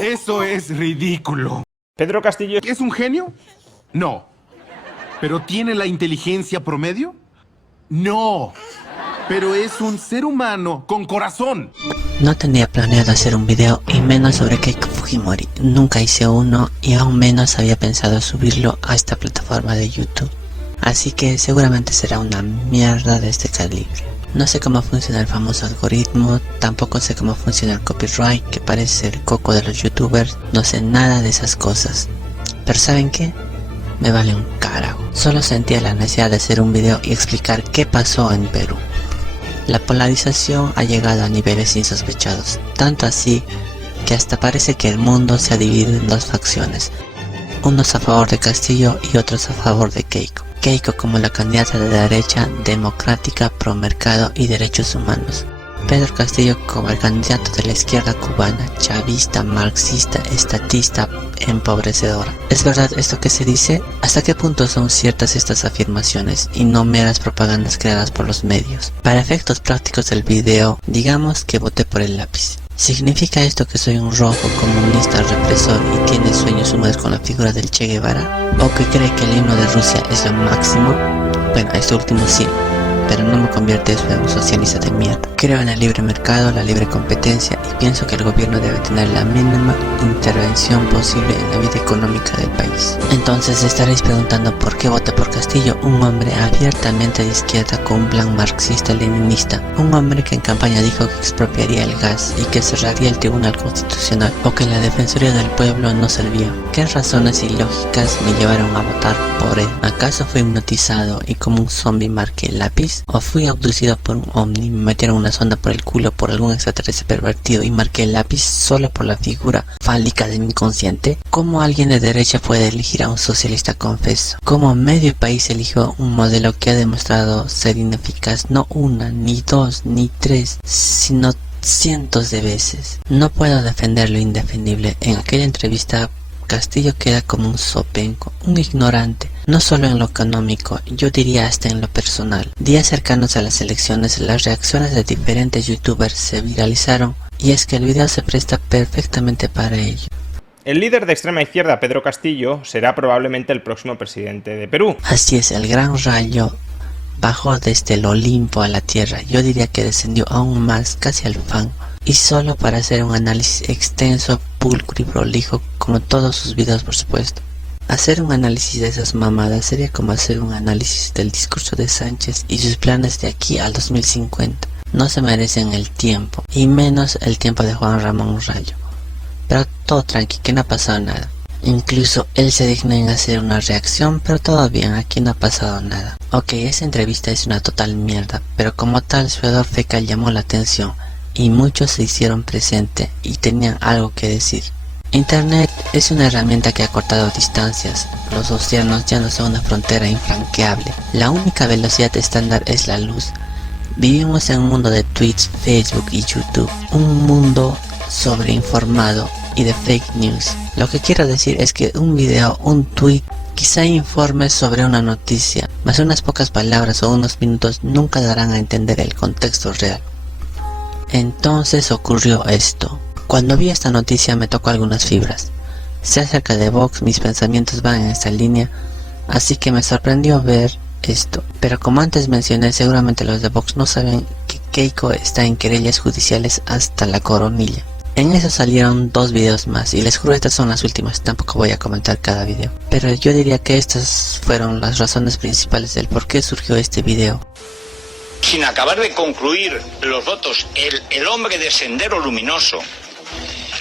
Eso es ridículo. Pedro Castillo ¿Es un genio? No. ¿Pero tiene la inteligencia promedio? No. Pero es un ser humano con corazón. No tenía planeado hacer un video y menos sobre Keiko Fujimori. Nunca hice uno y aún menos había pensado subirlo a esta plataforma de YouTube. Así que seguramente será una mierda de este calibre. No sé cómo funciona el famoso algoritmo, tampoco sé cómo funciona el copyright, que parece el coco de los youtubers. No sé nada de esas cosas. Pero ¿saben qué? Me vale un carajo. Solo sentía la necesidad de hacer un video y explicar qué pasó en Perú. La polarización ha llegado a niveles insospechados, tanto así que hasta parece que el mundo se ha dividido en dos facciones, unos a favor de Castillo y otros a favor de Keiko. Keiko como la candidata de derecha, democrática, pro mercado y derechos humanos. Pedro Castillo como el candidato de la izquierda cubana, chavista, marxista, estatista, empobrecedora. ¿Es verdad esto que se dice? ¿Hasta qué punto son ciertas estas afirmaciones y no meras propagandas creadas por los medios? Para efectos prácticos del video, digamos que voté por el lápiz. ¿Significa esto que soy un rojo comunista represor y tiene sueños húmedos con la figura del Che Guevara? ¿O que cree que el himno de Rusia es lo máximo? Bueno, esto último sí, pero no me convierte eso en un socialista de mierda. Creo en el libre mercado, la libre competencia y pienso que el gobierno debe tener la mínima intervención posible en la vida económica del país. Entonces estaréis preguntando por qué voté por Castillo, un hombre abiertamente de izquierda con un plan marxista-leninista, un hombre que en campaña dijo que expropiaría el gas y que cerraría el Tribunal Constitucional o que la Defensoría del Pueblo no servía. ¿Qué razones ilógicas me llevaron a votar por él? ¿Acaso fui hipnotizado y como un zombie marqué el lápiz? ¿O fui abducido por un ovni, me metieron una sonda por el culo por algún extraterrestre pervertido y marqué el lápiz solo por la figura fálica de mi inconsciente? ¿Cómo alguien de derecha puede elegir a un socialista confeso? ¿Cómo medio país eligió un modelo que ha demostrado ser ineficaz no una, ni dos, ni tres, sino cientos de veces? No puedo defender lo indefendible. En aquella entrevista Castillo queda como un zopenco, un ignorante, no solo en lo económico, yo diría hasta en lo personal. Días cercanos a las elecciones, las reacciones de diferentes youtubers se viralizaron y es que el video se presta perfectamente para ello. El líder de extrema izquierda, Pedro Castillo, será probablemente el próximo presidente de Perú. Así es, el gran rayo bajó desde el Olimpo a la tierra, yo diría que descendió aún más, casi al fango. Y solo para hacer un análisis extenso, pulcro y prolijo, como todos sus videos por supuesto. Hacer un análisis de esas mamadas sería como hacer un análisis del discurso de Sánchez y sus planes de aquí al 2050. No se merecen el tiempo, y menos el tiempo de Juan Ramón Rayo. Pero todo tranqui, que no ha pasado nada. Incluso él se digna en hacer una reacción, pero todo bien, aquí no ha pasado nada. Ok, esa entrevista es una total mierda, pero como tal su hedor fecal llamó la atención. Y muchos se hicieron presente y tenían algo que decir. Internet es una herramienta que ha cortado distancias. Los océanos ya no son una frontera infranqueable. La única velocidad estándar es la luz. Vivimos en un mundo de tweets, Facebook y YouTube. Un mundo sobreinformado y de fake news. Lo que quiero decir es que un video, un tweet, quizá informe sobre una noticia, mas unas pocas palabras o unos minutos nunca darán a entender el contexto real. Entonces ocurrió esto. Cuando vi esta noticia me tocó algunas fibras. Sé acerca de Vox, mis pensamientos van en esta línea, así que me sorprendió ver esto. Pero como antes mencioné, seguramente los de Vox no saben que Keiko está en querellas judiciales hasta la coronilla. En eso salieron dos videos más y les juro estas son las últimas, tampoco voy a comentar cada video. Pero yo diría que estas fueron las razones principales del por qué surgió este video. Sin acabar de concluir los votos, el hombre de Sendero Luminoso,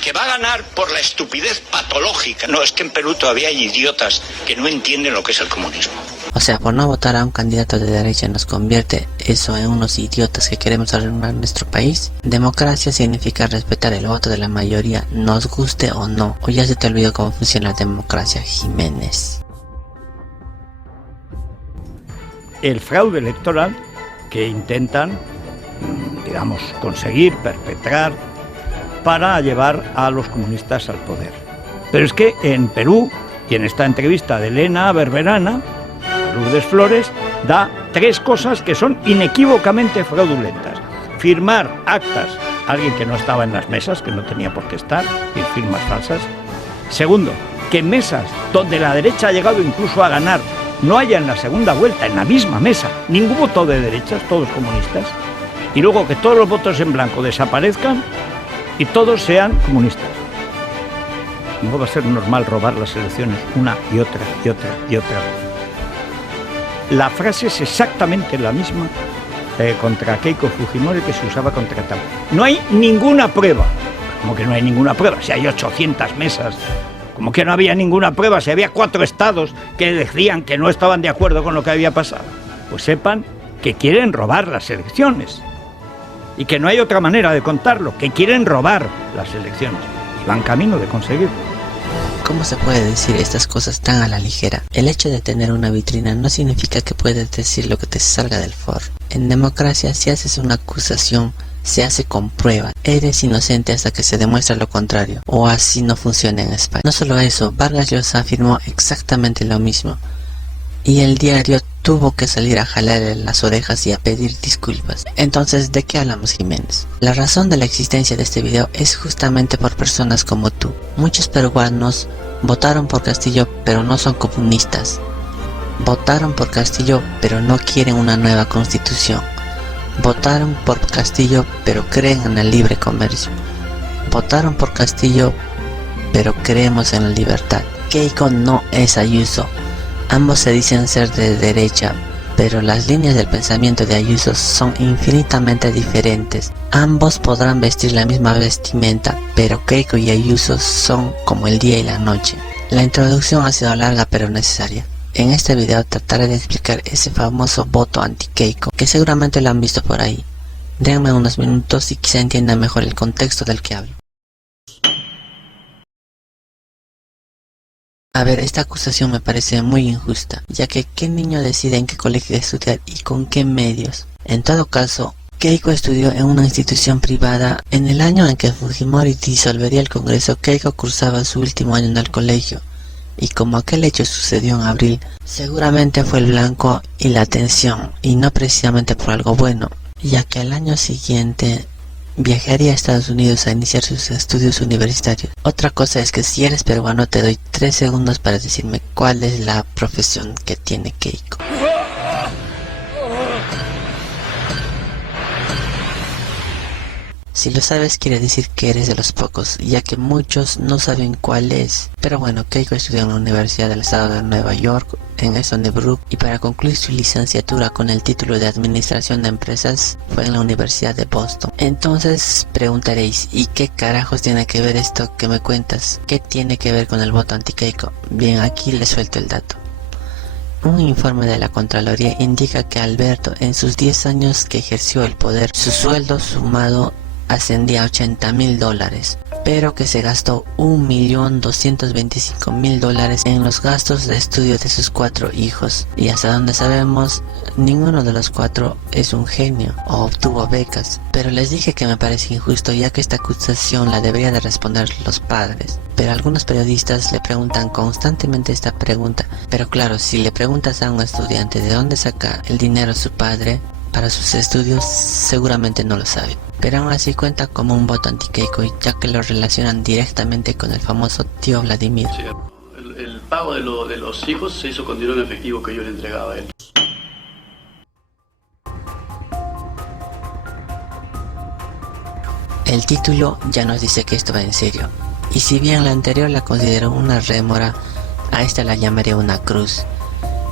que va a ganar por la estupidez patológica. No, es que en Perú todavía hay idiotas que no entienden lo que es el comunismo. O sea, por no votar a un candidato de derecha nos convierte eso en unos idiotas que queremos arruinar nuestro país. Democracia significa respetar el voto de la mayoría, nos guste o no. O ya se te olvidó cómo funciona la democracia, Jiménez. El fraude electoral que intentan, digamos, conseguir, perpetrar para llevar a los comunistas al poder. Pero es que en Perú, y en esta entrevista de Elena Berberana, Lourdes Flores, da tres cosas que son inequívocamente fraudulentas. Firmar actas alguien que no estaba en las mesas, que no tenía por qué estar, y firmas falsas. Segundo, que en mesas donde la derecha ha llegado incluso a ganar, no haya en la segunda vuelta, en la misma mesa, ningún voto de derechas, todos comunistas. Y luego que todos los votos en blanco desaparezcan y todos sean comunistas. No va a ser normal robar las elecciones una y otra y otra y otra vez. La frase es exactamente la misma contra Keiko Fujimori que se usaba contra Trump. No hay ninguna prueba. ¿Cómo que no hay ninguna prueba? Si hay 800 mesas. ¿Cómo que no había ninguna prueba? Si había 4 estados que decían que no estaban de acuerdo con lo que había pasado. Pues sepan que quieren robar las elecciones. Y que no hay otra manera de contarlo, que quieren robar las elecciones. Y van camino de conseguirlo. ¿Cómo se puede decir estas cosas tan a la ligera? El hecho de tener una vitrina no significa que puedes decir lo que te salga del forro. En democracia, si haces una acusación, se hace con prueba. Eres inocente hasta que se demuestra lo contrario. O así no funciona en España. No solo eso, Vargas Llosa afirmó exactamente lo mismo. Y el diario tuvo que salir a jalarle las orejas y a pedir disculpas. Entonces, ¿de qué hablamos, Jiménez? La razón de la existencia de este video es justamente por personas como tú. Muchos peruanos votaron por Castillo pero no son comunistas. Votaron por Castillo pero no quieren una nueva constitución. Votaron por Castillo pero creen en el libre comercio. Votaron por Castillo pero creemos en la libertad. Keiko no es Ayuso. Ambos se dicen ser de derecha, pero las líneas del pensamiento de Ayuso son infinitamente diferentes. Ambos podrán vestir la misma vestimenta, pero Keiko y Ayuso son como el día y la noche. La introducción ha sido larga pero necesaria. En este video trataré de explicar ese famoso voto anti-Keiko, que seguramente lo han visto por ahí. Denme unos minutos y quizá entiendan mejor el contexto del que hablo. A ver, esta acusación me parece muy injusta, ya que ¿qué niño decide en qué colegio estudiar y con qué medios? En todo caso, Keiko estudió en una institución privada. En el año en que Fujimori disolvería el Congreso, Keiko cursaba su último año en el colegio. Y como aquel hecho sucedió en abril, seguramente fue el blanco y la atención, y no precisamente por algo bueno, ya que al año siguiente viajaría a Estados Unidos a iniciar sus estudios universitarios. Otra cosa es que si eres peruano te doy 3 segundos para decirme cuál es la profesión que tiene Keiko. Si lo sabes quiere decir que eres de los pocos, ya que muchos no saben cuál es. Pero bueno, Keiko estudió en la Universidad del Estado de Nueva York, en Stony Brook, y para concluir su licenciatura con el título de Administración de Empresas fue en la Universidad de Boston. Entonces preguntaréis, ¿y qué carajos tiene que ver esto que me cuentas? ¿Qué tiene que ver con el voto anti-Keiko? Bien, aquí les suelto el dato. Un informe de la Contraloría indica que Alberto, en sus 10 años que ejerció el poder, su sueldo sumado ascendía a $80,000, pero que se gastó $1.225.000 en los gastos de estudio de sus 4 hijos. Y hasta donde sabemos, ninguno de los 4 es un genio o obtuvo becas. Pero les dije que me parece injusto, ya que esta acusación la debería de responder los padres. Pero algunos periodistas le preguntan constantemente esta pregunta. Pero claro, si le preguntas a un estudiante de dónde saca el dinero su padre para sus estudios, seguramente no lo sabe. Pero aún así cuenta como un voto anti-Keiko, ya que lo relacionan directamente con el famoso tío Vladimir. Sí, el pago de los hijos se hizo con dinero en efectivo que yo le entregaba a él. El título ya nos dice que esto va en serio. Y si bien la anterior la consideró una rémora, a esta la llamaré una cruz.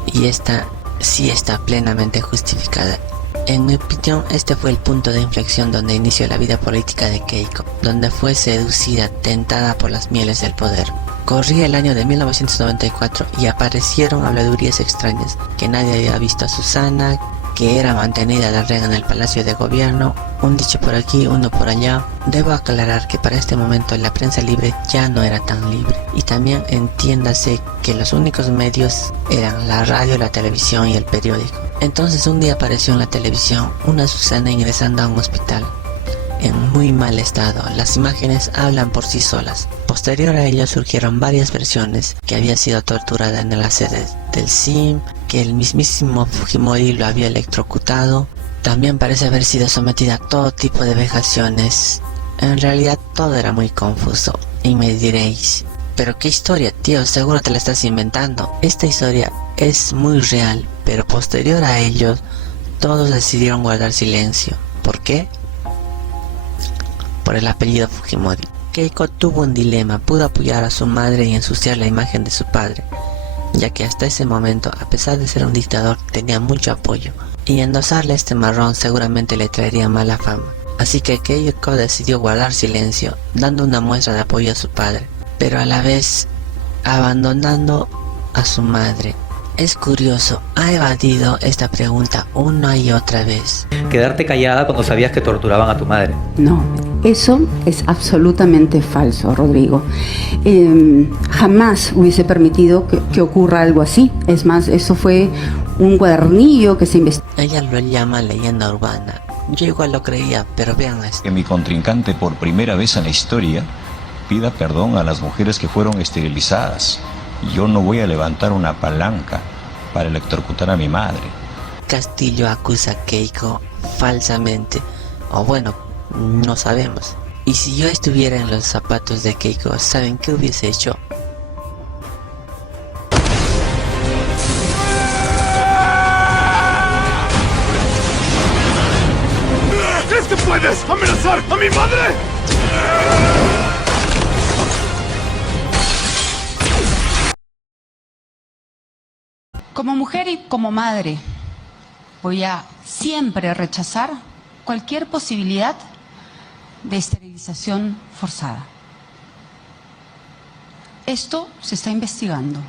Y esta sí está plenamente justificada. En mi opinión, este fue el punto de inflexión donde inició la vida política de Keiko, donde fue seducida, tentada por las mieles del poder. Corría el año de 1994 y aparecieron habladurías extrañas, que nadie había visto a Susana, que era mantenida de rehén en el Palacio de Gobierno, un dicho por aquí, uno por allá. Debo aclarar que para este momento la prensa libre ya no era tan libre, y también entiéndase que los únicos medios eran la radio, la televisión y el periódico. Entonces un día apareció en la televisión una Susana ingresando a un hospital en muy mal estado. Las imágenes hablan por sí solas. Posterior a ello surgieron varias versiones: que había sido torturada en la sede del CIM, que el mismísimo Fujimori lo había electrocutado. También parece haber sido sometida a todo tipo de vejaciones En realidad todo era muy confuso, y me diréis, pero qué historia, tío, seguro te la estás inventando. Esta historia es muy real, pero posterior a ello, todos decidieron guardar silencio. ¿Por qué? Por el apellido Fujimori. Keiko tuvo un dilema, pudo apoyar a su madre y ensuciar la imagen de su padre, ya que hasta ese momento, a pesar de ser un dictador, tenía mucho apoyo, y endosarle este marrón seguramente le traería mala fama. Así que Keiko decidió guardar silencio, dando una muestra de apoyo a su padre, pero a la vez abandonando a su madre. Es curioso, ha evadido esta pregunta una y otra vez. Quedarte callada cuando sabías que torturaban a tu madre. No, eso es absolutamente falso, Rodrigo. Jamás hubiese permitido que ocurra algo así. Es más, eso fue un cuadernillo que se investigó. Ella lo llama leyenda urbana. Yo igual lo creía, pero vean esto. Que mi contrincante por primera vez en la historia pida perdón a las mujeres que fueron esterilizadas. Yo no voy a levantar una palanca para electrocutar a mi madre. Castillo acusa a Keiko falsamente, o bueno, no sabemos. Y si yo estuviera en los zapatos de Keiko, ¿saben qué hubiese hecho? ¿Crees que puedes amenazar a mi madre? Como mujer y como madre, voy a siempre rechazar cualquier posibilidad de esterilización forzada. Esto se está investigando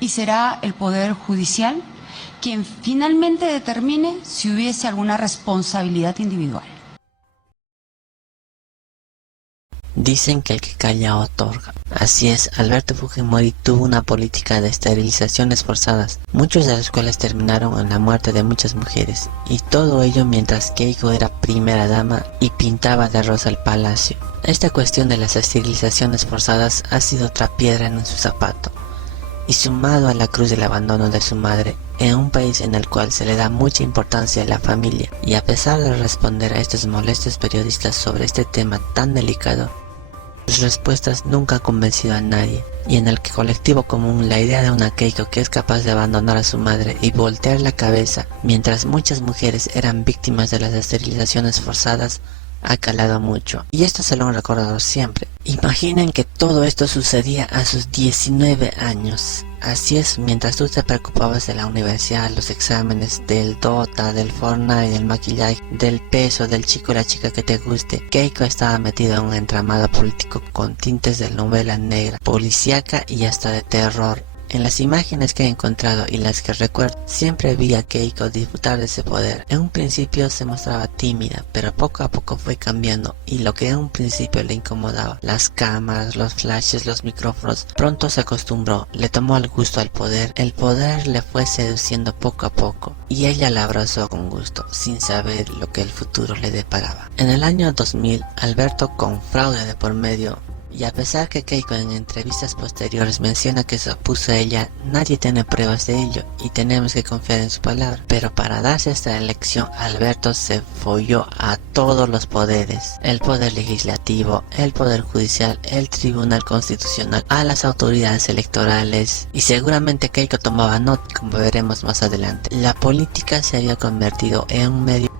y será el Poder Judicial quien finalmente determine si hubiese alguna responsabilidad individual. Dicen que el que calla otorga. Así es, Alberto Fujimori tuvo una política de esterilizaciones forzadas, muchos de los cuales terminaron en la muerte de muchas mujeres, y todo ello mientras Keiko era primera dama y pintaba de rosa el palacio. Esta cuestión de las esterilizaciones forzadas ha sido otra piedra en su zapato, y sumado a la cruz del abandono de su madre, en un país en el cual se le da mucha importancia a la familia, y a pesar de responder a estos molestos periodistas sobre este tema tan delicado, sus respuestas nunca han convencido a nadie, y en el que colectivo común la idea de una Keiko que es capaz de abandonar a su madre y voltear la cabeza mientras muchas mujeres eran víctimas de las esterilizaciones forzadas ha calado mucho, y esto se lo han recordado siempre. Imaginen que todo esto sucedía a sus 19 años. Así es, mientras tú te preocupabas de la universidad, los exámenes, del Dota, del Fortnite, del maquillaje, del peso, del chico o la chica que te guste, Keiko estaba metida en un entramado político con tintes de novela negra, policíaca y hasta de terror. En las imágenes que he encontrado y las que recuerdo, siempre vi a Keiko disfrutar de ese poder. En un principio se mostraba tímida, pero poco a poco fue cambiando, y lo que en un principio le incomodaba, las cámaras, los flashes, los micrófonos, pronto se acostumbró, le tomó el gusto al poder, el poder le fue seduciendo poco a poco, y ella la abrazó con gusto, sin saber lo que el futuro le deparaba. En el año 2000, Alberto, con fraude de por medio, y a pesar que Keiko en entrevistas posteriores menciona que se opuso a ella, nadie tiene pruebas de ello y tenemos que confiar en su palabra. Pero para darse esta elección, Alberto se folló a todos los poderes: el poder legislativo, el poder judicial, el tribunal constitucional, a las autoridades electorales, y seguramente Keiko tomaba nota, como veremos más adelante. La política se había convertido en un medio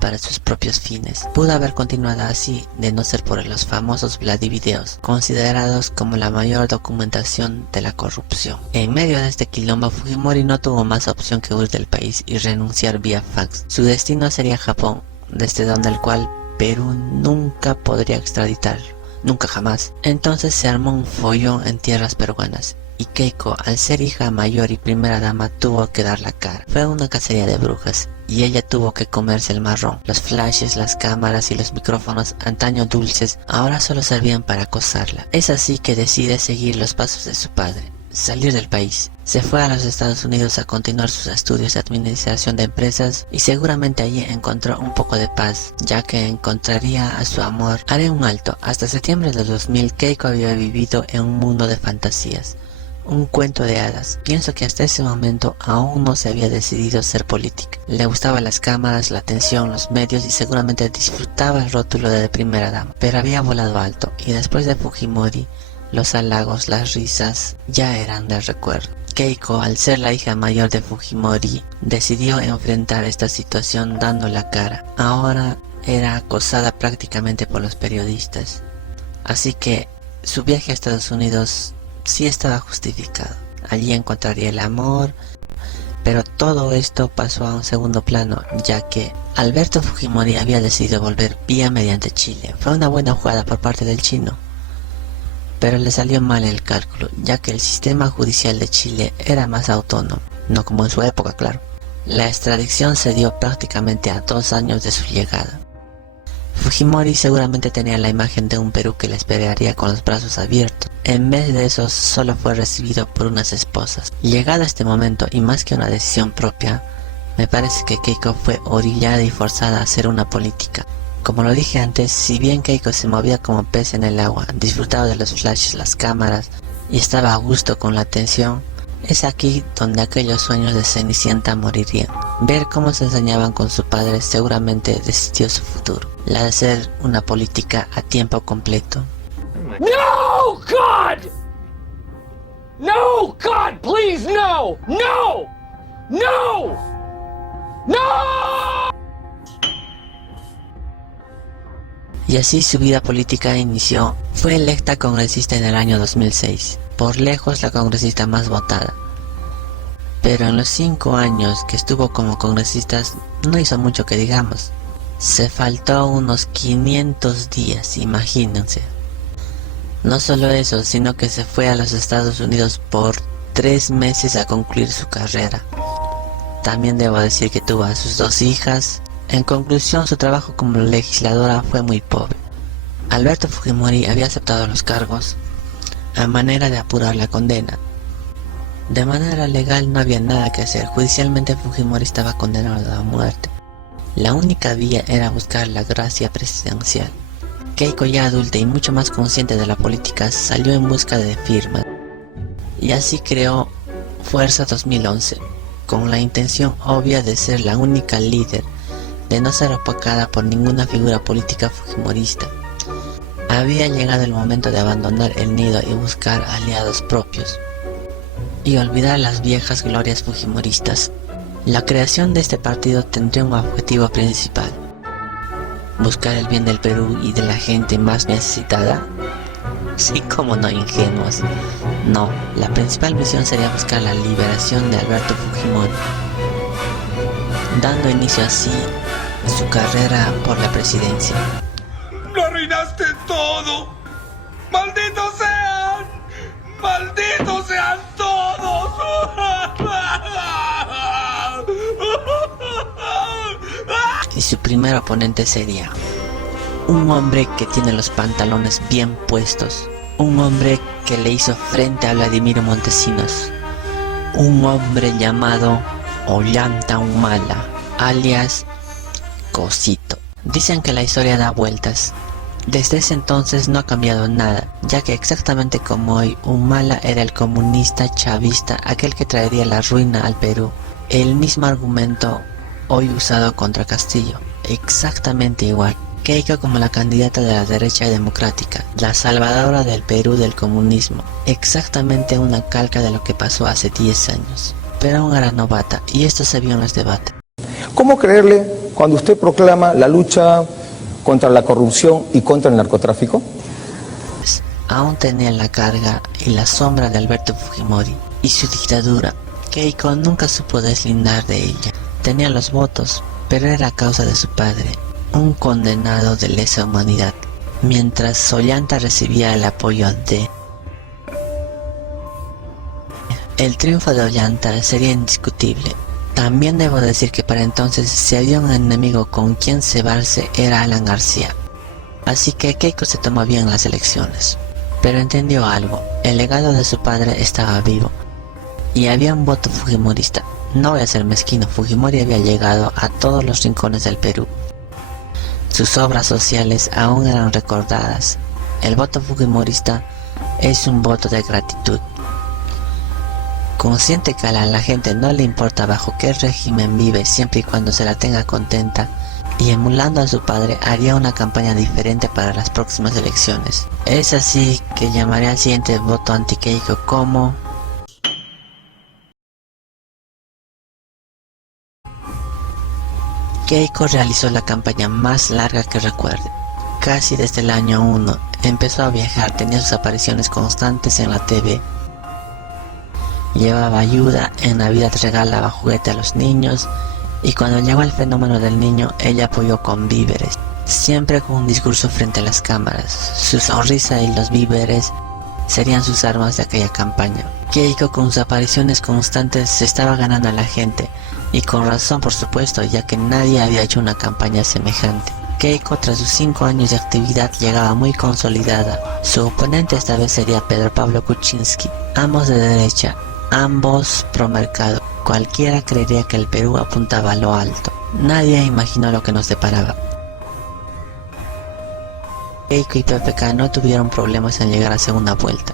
para sus propios fines. Pudo haber continuado así de no ser por los famosos Vladivideos, considerados como la mayor documentación de la corrupción. En medio de este quilombo, Fujimori no tuvo más opción que huir del país y renunciar vía fax. Su destino sería Japón, desde donde el cual Perú nunca podría extraditarlo, nunca jamás. Entonces se armó un follón en tierras peruanas, y Keiko, al ser hija mayor y primera dama, tuvo que dar la cara. Fue una cacería de brujas, y ella tuvo que comerse el marrón. Los flashes, las cámaras y los micrófonos, antaño dulces, ahora solo servían para acosarla. Es así que decide seguir los pasos de su padre, salir del país. Se fue a los Estados Unidos a continuar sus estudios de administración de empresas, y seguramente allí encontró un poco de paz, ya que encontraría a su amor. Haré un alto. Hasta septiembre de 2000, Keiko había vivido en un mundo de fantasías. un cuento de hadas. Pienso que hasta ese momento aún no se había decidido ser política. Le gustaban las cámaras, la atención, los medios y seguramente disfrutaba el rótulo de primera dama. Pero había volado alto y después de Fujimori, los halagos, las risas ya eran del recuerdo. Keiko, al ser la hija mayor de Fujimori, decidió enfrentar esta situación dando la cara. Ahora era acosada prácticamente por los periodistas. Así que su viaje a Estados Unidos sí estaba justificado. Allí encontraría el amor, pero todo esto pasó a un segundo plano, ya que Alberto Fujimori había decidido volver vía mediante Chile. Fue una buena jugada por parte del chino, pero le salió mal el cálculo, ya que el sistema judicial de Chile era más autónomo, no como en su época, claro. La extradición se dio prácticamente a 2 años de su llegada. Fujimori seguramente tenía la imagen de un Perú que le esperaría con los brazos abiertos. En vez de eso, solo fue recibido por unas esposas. Llegado a este momento, y más que una decisión propia, me parece que Keiko fue orillada y forzada a hacer una política. Como lo dije antes, si bien Keiko se movía como pez en el agua, disfrutaba de los flashes, las cámaras y estaba a gusto con la atención, es aquí donde aquellos sueños de Cenicienta morirían. Ver cómo se enseñaban con su padre seguramente decidió su futuro, la de ser una política a tiempo completo. No, God! No, God, please, no! No! No! No! Y así su vida política inició. Fue electa congresista en el año 2006, por lejos la congresista más votada. Pero en los 5 años que estuvo como congresista no hizo mucho que digamos. Se faltó unos 500 días, imagínense. No solo eso, sino que se fue a los Estados Unidos por 3 meses a concluir su carrera. También debo decir que tuvo a sus 2 hijas. En conclusión, su trabajo como legisladora fue muy pobre. Alberto Fujimori había aceptado los cargos a manera de apurar la condena. De manera legal no había nada que hacer. Judicialmente Fujimori estaba condenado a muerte. La única vía era buscar la gracia presidencial. Keiko, ya adulta y mucho más consciente de la política, salió en busca de firmas. Y así creó Fuerza 2011, con la intención obvia de ser la única líder, de no ser opacada por ninguna figura política fujimorista. Había llegado el momento de abandonar el nido y buscar aliados propios, y olvidar las viejas glorias fujimoristas. La creación de este partido tendría un objetivo principal: buscar el bien del Perú y de la gente más necesitada. Sí, como no, ingenuos. No, la principal misión sería buscar la liberación de Alberto Fujimori, dando inicio así su carrera por la presidencia. ¡Lo arruinaste todo! ¡Malditos sean! ¡Malditos sean todos! Y su primer oponente sería un hombre que tiene los pantalones bien puestos, un hombre que le hizo frente a Vladimiro Montesinos, un hombre llamado Ollanta Humala, alias Cosito. Dicen que la historia da vueltas. Desde ese entonces no ha cambiado nada, ya que exactamente como hoy, Humala era el comunista chavista, aquel que traería la ruina al Perú. El mismo argumento hoy usado contra Castillo, exactamente igual. Keiko como la candidata de la derecha democrática, la salvadora del Perú del comunismo, exactamente una calca de lo que pasó hace 10 años. Pero aún era novata, y esto se vio en los debates. ¿Cómo creerle cuando usted proclama la lucha contra la corrupción y contra el narcotráfico? Aún tenía la carga y la sombra de Alberto Fujimori y su dictadura. Keiko nunca supo deslindar de ella. Tenía los votos, pero era a causa de su padre, un condenado de lesa humanidad, mientras Ollanta recibía el apoyo de... El triunfo de Ollanta sería indiscutible. También debo decir que para entonces, si había un enemigo con quien cebarse, era Alan García. Así que Keiko se tomó bien las elecciones. Pero entendió algo: el legado de su padre estaba vivo, y había un voto fujimorista. No voy a ser mezquino, Fujimori había llegado a todos los rincones del Perú. Sus obras sociales aún eran recordadas. El voto fujimorista es un voto de gratitud. Consciente que a la gente no le importa bajo qué régimen vive siempre y cuando se la tenga contenta, y emulando a su padre haría una campaña diferente para las próximas elecciones. Es así que llamaré al siguiente voto anti-Keiko como... Keiko realizó la campaña más larga que recuerde. Casi desde el año 1 empezó a viajar, tenía sus apariciones constantes en la TV. Llevaba ayuda, en Navidad regalaba juguete a los niños, y cuando llegó el fenómeno del niño, ella apoyó con víveres, siempre con un discurso frente a las cámaras. Su sonrisa y los víveres serían sus armas de aquella campaña. Keiko con sus apariciones constantes se estaba ganando a la gente, y con razón por supuesto, ya que nadie había hecho una campaña semejante. Keiko, tras sus 5 años de actividad, llegaba muy consolidada. Su oponente esta vez sería Pedro Pablo Kuczynski, ambos de derecha, ambos pro mercado. Cualquiera creería que el Perú apuntaba a lo alto. Nadie imaginó lo que nos deparaba. Keiko y PPK no tuvieron problemas en llegar a segunda vuelta.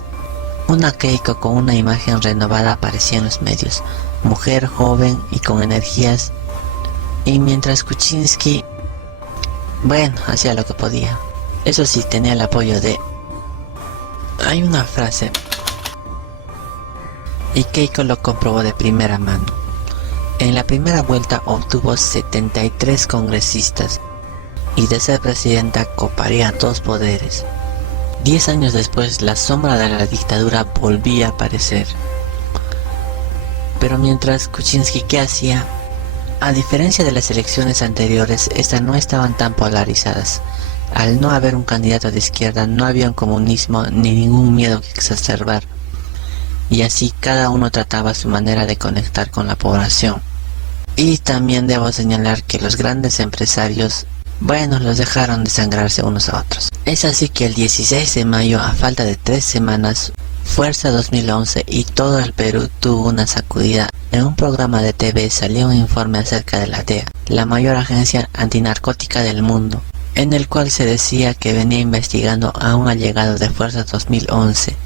Una Keiko con una imagen renovada aparecía en los medios, mujer joven y con energías, y mientras Kuczynski, bueno, hacía lo que podía. Eso sí, tenía el apoyo de... Hay una frase, y Keiko lo comprobó de primera mano. En la primera vuelta obtuvo 73 congresistas, y de ser presidenta coparía 2 poderes. 10 años después, la sombra de la dictadura volvía a aparecer. Pero mientras Kuczynski, ¿qué hacía? A diferencia de las elecciones anteriores, estas no estaban tan polarizadas. Al no haber un candidato de izquierda, no había un comunismo ni ningún miedo que exacerbar. Y así cada uno trataba su manera de conectar con la población. Y también debo señalar que los grandes empresarios, bueno, los dejaron desangrarse unos a otros. Es así que el 16 de mayo, a falta de 3 semanas, Fuerza 2011 y todo el Perú tuvo una sacudida. En un programa de TV salió un informe acerca de la DEA, la mayor agencia antinarcótica del mundo, en el cual se decía que venía investigando a un allegado de Fuerza 2011,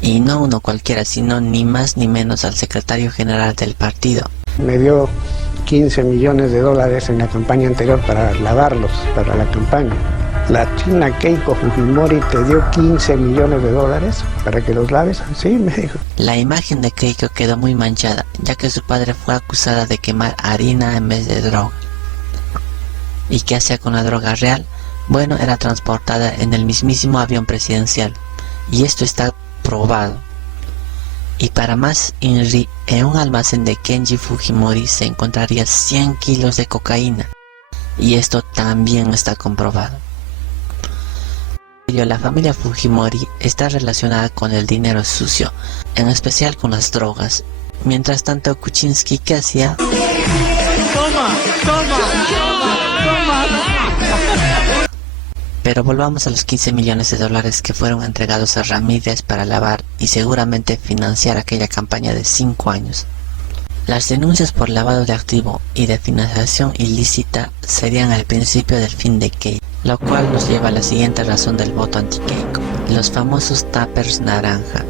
y no uno cualquiera, sino ni más ni menos al secretario general del partido. Me dio 15 millones de dólares en la campaña anterior para lavarlos, para la campaña. La china Keiko Fujimori te dio 15 millones de dólares para que los laves. Sí, me dijo. La imagen de Keiko quedó muy manchada, ya que su padre fue acusada de quemar harina en vez de droga. ¿Y qué hacía con la droga real? Bueno, era transportada en el mismísimo avión presidencial, y esto está probado. Y para más INRI, en un almacén de Kenji Fujimori se encontraría 100 kilos de cocaína, y esto también está comprobado. La familia Fujimori está relacionada con el dinero sucio, en especial con las drogas. Mientras tanto, Kuczynski, ¿qué hacía? Pero volvamos a los 15 millones de dólares que fueron entregados a Ramírez para lavar y seguramente financiar aquella campaña de 5 años. Las denuncias por lavado de activo y de financiación ilícita serían el principio del fin de Keiko, lo cual nos lleva a la siguiente razón del voto anti-Keiko: los famosos tuppers naranja.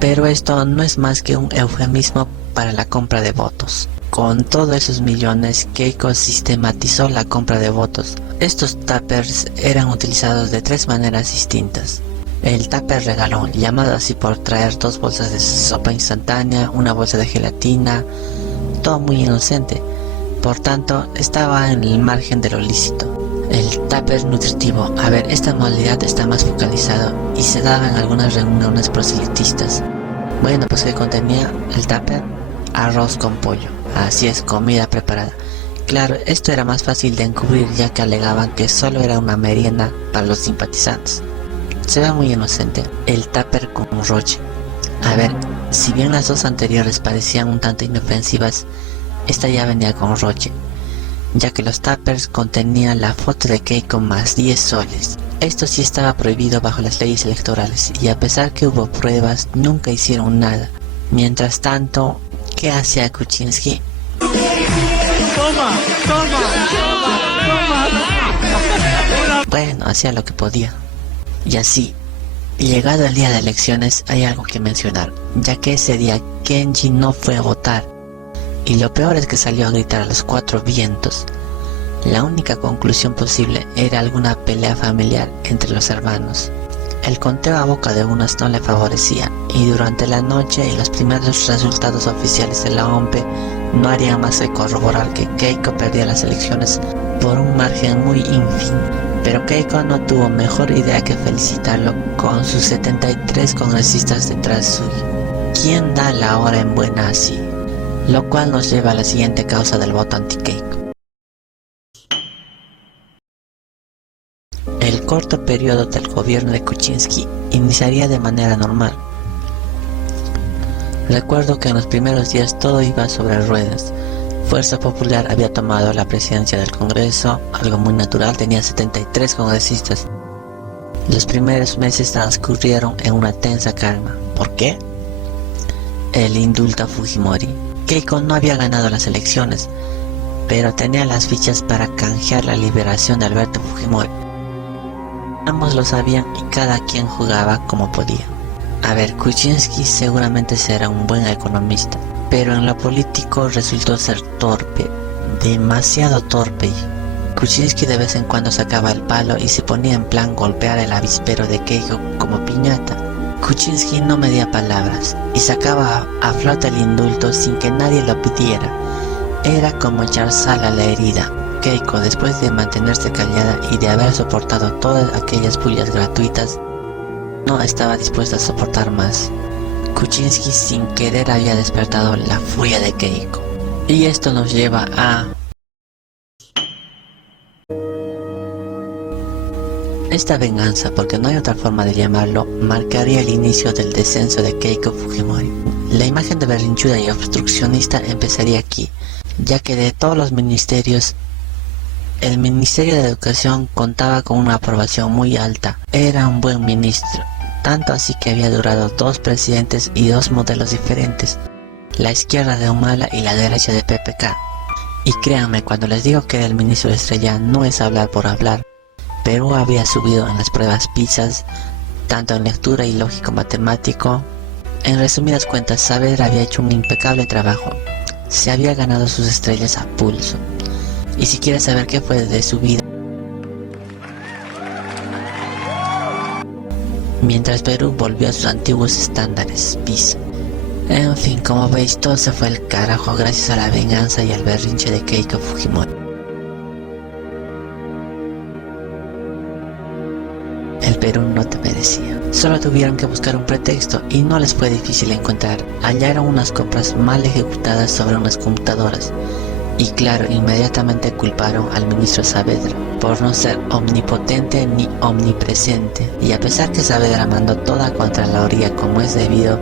Pero esto no es más que un eufemismo para la compra de votos. Con todos esos millones, Keiko sistematizó la compra de votos. Estos tuppers eran utilizados de 3 maneras distintas. El tupper regalón, llamado así por traer 2 bolsas de sopa instantánea, una bolsa de gelatina, todo muy inocente. Por tanto, estaba en el margen de lo lícito. El tupper nutritivo, a ver, esta modalidad está más focalizado y se daba en algunas reuniones proselitistas. Bueno, pues que contenía el tupper, arroz con pollo, así es, comida preparada. Claro, esto era más fácil de encubrir, ya que alegaban que solo era una merienda para los simpatizantes. Se ve muy inocente. El tupper con roche. A ver, si bien las 2 anteriores parecían un tanto inofensivas, esta ya venía con roche, ya que los tuppers contenían la foto de Keiko más 10 soles. Esto sí estaba prohibido bajo las leyes electorales, y a pesar que hubo pruebas, nunca hicieron nada. Mientras tanto, ¿qué hacía Kuczynski? Toma, toma, toma, toma. Una Bueno, hacía lo que podía. Y así, llegado el día de elecciones, hay algo que mencionar, ya que ese día Kenji no fue a votar. Y lo peor es que salió a gritar a los 4 vientos. La única conclusión posible era alguna pelea familiar entre los hermanos. El conteo a boca de unos no le favorecía, y durante la noche y los primeros resultados oficiales de la OMP no harían más que corroborar que Keiko perdía las elecciones por un margen muy ínfimo. Pero Keiko no tuvo mejor idea que felicitarlo con sus 73 congresistas detrás suyo. ¿Quién da la hora en buena así? Lo cual nos lleva a la siguiente causa del voto anti-Keiko. El corto periodo del gobierno de Kuczynski iniciaría de manera normal. Recuerdo que en los primeros días todo iba sobre ruedas. Fuerza Popular había tomado la presidencia del Congreso, algo muy natural, tenía 73 congresistas. Los primeros meses transcurrieron en una tensa calma. ¿Por qué? El indulto a Fujimori. Keiko no había ganado las elecciones, pero tenía las fichas para canjear la liberación de Alberto Fujimori. Ambos lo sabían y cada quien jugaba como podía. A ver, Kuczynski seguramente será un buen economista, pero en lo político resultó ser torpe, demasiado torpe. Kuczynski de vez en cuando sacaba el palo y se ponía en plan golpear el avispero de Keiko como piñata. Kuczynski no medía palabras y sacaba a flote el indulto sin que nadie lo pidiera. Era como echar sal a la herida. Keiko, después de mantenerse callada y de haber soportado todas aquellas bullas gratuitas, no estaba dispuesta a soportar más. Kuczynski sin querer había despertado la furia de Keiko. Y esto nos lleva a... Esta venganza, porque no hay otra forma de llamarlo, marcaría el inicio del descenso de Keiko Fujimori. La imagen de berrinchuda y obstruccionista empezaría aquí, ya que de todos los ministerios, el Ministerio de Educación contaba con una aprobación muy alta. Era un buen ministro, tanto así que había durado 2 presidentes y 2 modelos diferentes, la izquierda de Humala y la derecha de PPK. Y créanme, cuando les digo que era el ministro de estrella, no es hablar por hablar. Perú había subido en las pruebas PISA, tanto en lectura y lógico matemático. En resumidas cuentas, Saavedra había hecho un impecable trabajo. Se había ganado sus estrellas a pulso. Y si quieres saber qué fue de su vida, mientras Perú volvió a sus antiguos estándares PISA. En fin, como veis, todo se fue al carajo gracias a la venganza y al berrinche de Keiko Fujimori. El Perú no te merecía. Solo tuvieron que buscar un pretexto y no les fue difícil encontrar. Hallaron unas compras mal ejecutadas sobre unas computadoras. Y claro, inmediatamente culparon al ministro Saavedra por no ser omnipotente ni omnipresente. Y a pesar que Saavedra mandó toda contra la orilla como es debido,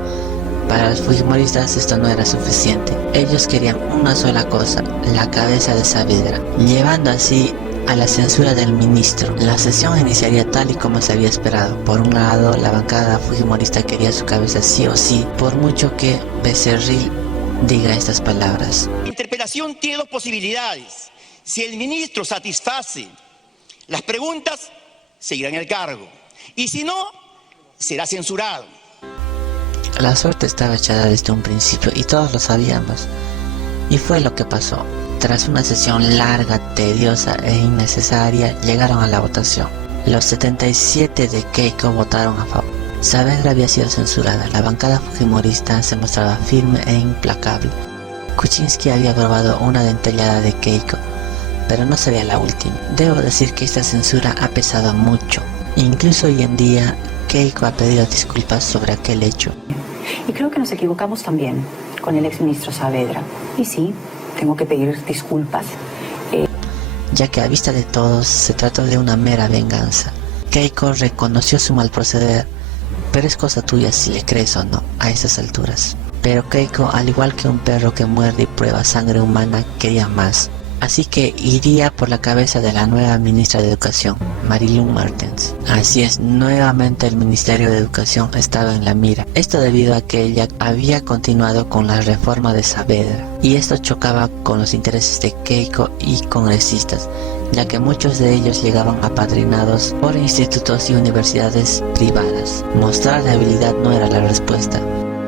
para los fujimoristas esto no era suficiente. Ellos querían una sola cosa, la cabeza de Saavedra, llevando así a la censura del ministro. La sesión iniciaría tal y como se había esperado. Por un lado, la bancada fujimorista quería su cabeza sí o sí, por mucho que Becerril diga estas palabras. La interpelación tiene 2 posibilidades. Si el ministro satisface las preguntas, seguirá en el cargo. Y si no, será censurado. La suerte estaba echada desde un principio y todos lo sabíamos. Y fue lo que pasó. Tras una sesión larga, tediosa e innecesaria, llegaron a la votación. Los 77 de Keiko votaron a favor. Saavedra había sido censurada. La bancada fujimorista se mostraba firme e implacable. Kuczynski había aprobado una dentellada de Keiko, pero no sería la última. Debo decir que esta censura ha pesado mucho. Incluso hoy en día, Keiko ha pedido disculpas sobre aquel hecho. Y creo que nos equivocamos también con el exministro Saavedra. Y sí, tengo que pedir disculpas. Ya que a vista de todos se trató de una mera venganza. Keiko reconoció su mal proceder, pero es cosa tuya si le crees o no a esas alturas. Pero Keiko, al igual que un perro que muerde y prueba sangre humana, quería más. Así que iría por la cabeza de la nueva ministra de Educación, Marilu Martens. Así es, nuevamente el Ministerio de Educación estaba en la mira. Esto debido a que ella había continuado con la reforma de Saavedra, y esto chocaba con los intereses de Keiko y congresistas, ya que muchos de ellos llegaban apadrinados por institutos y universidades privadas. Mostrar debilidad no era la respuesta.